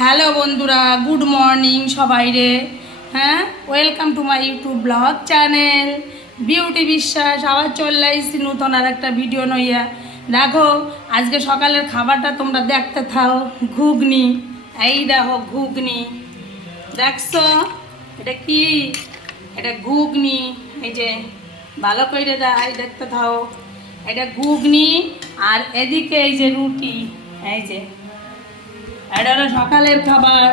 Hello বন্ধুরা, good morning সবাই রে। হ্যাঁ, welcome to my YouTube blog channel beauty বিশ্বাস। আবার চলে আসছি নতুন আর একটা ভিডিও নইয়া। দেখো আজকে সকালের খাবারটা তোমরা দেখতে থাও। ঘুগনি, এই দেখো ঘুগনি দেখছো, এটা কি? এটা ঘুগনি। এই যে ভালো করে দেখতে থাও, এটা ঘুগনি। আর এদিকে এই যে রুটি, এই যে এটা হলো সকালের খাবার।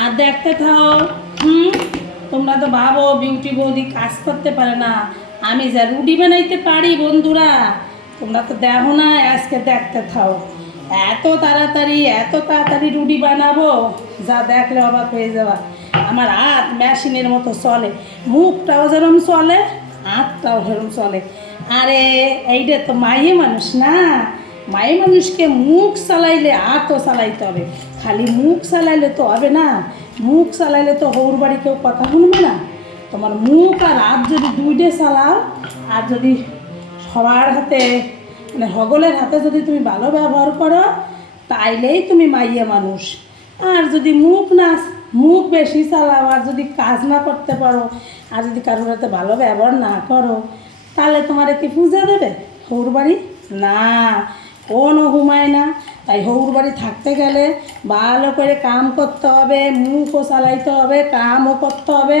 আর দেখতে থাও। তোমরা তো ভাবো বিউটি বৌদি কাজ করতে পারে না, আমি যা রুটি বানাইতে পারি বন্ধুরা, তোমরা তো দেখো না। আজকে দেখতে থাও, এত তাড়াতাড়ি রুটি বানাবো যা দেখলে অবাক হয়ে যাওয়া। আমার হাত মেশিনের মতো চলে, মুখটাও যেরকম চলে, হাতটাও সেরকম চলে। আরে এইটা তো মাইয়ে মানুষ না, মায়ে মানুষকে মুখ চালাইলে হাতও চালাইতে হবে। খালি মুখ চালাইলে তো হবে না, মুখ চালাইলে তো হৌর বাড়ি কেউ কথা শুনবে না। তোমার মুখ আর হাত যদি দুইটে চালাও, আর যদি সবার হাতে মানে হগলের হাতে যদি তুমি ভালো ব্যবহার করো, তাইলেই তুমি মাইয়া মানুষ। আর যদি মুখ বেশি চালাও, আর যদি কাজ না করতে পারো, আর যদি কারোর হাতে ভালো ব্যবহার না করো, তাহলে তোমার কি পূজা দেবে হৌর বাড়ি? না, কোনো ঘুমায় না। তাই হৌর বাড়ি থাকতে গেলে ভালো করে কাম করতে হবে, মুখও চালাইতে হবে, কামও করতে হবে,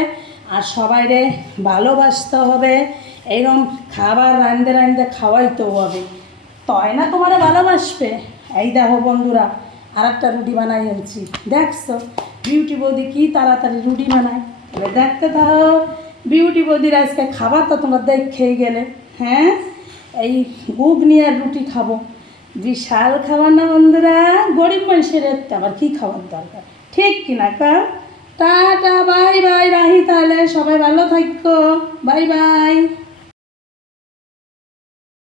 আর সবাইরে ভালোবাসতে হবে। এইরকম খাবার রাঁধতে রাঁধতে খাওয়াইতেও হবে, তয় না তোমারে ভালোবাসবে। এই দেখো বন্ধুরা, আর একটা রুটি বানাই আনছি। দেখছো বিউটি বৌদি কি তাড়াতাড়ি রুটি বানায়। তাহলে দেখতে থাকো বিউটি বৌদির আজকে খাবার তো তোমরা দেখেই গেলে। হ্যাঁ, এই ঘুগনি আর রুটি খাবো, বিশাল খাবার না বন্ধুরা। গরিব মানুষের আবার কী খাবার দরকার, ঠিক কিনা কা? Tata, bye bye, Rahi. তাহলে সবাই ভালো থাকো, বাই বাই।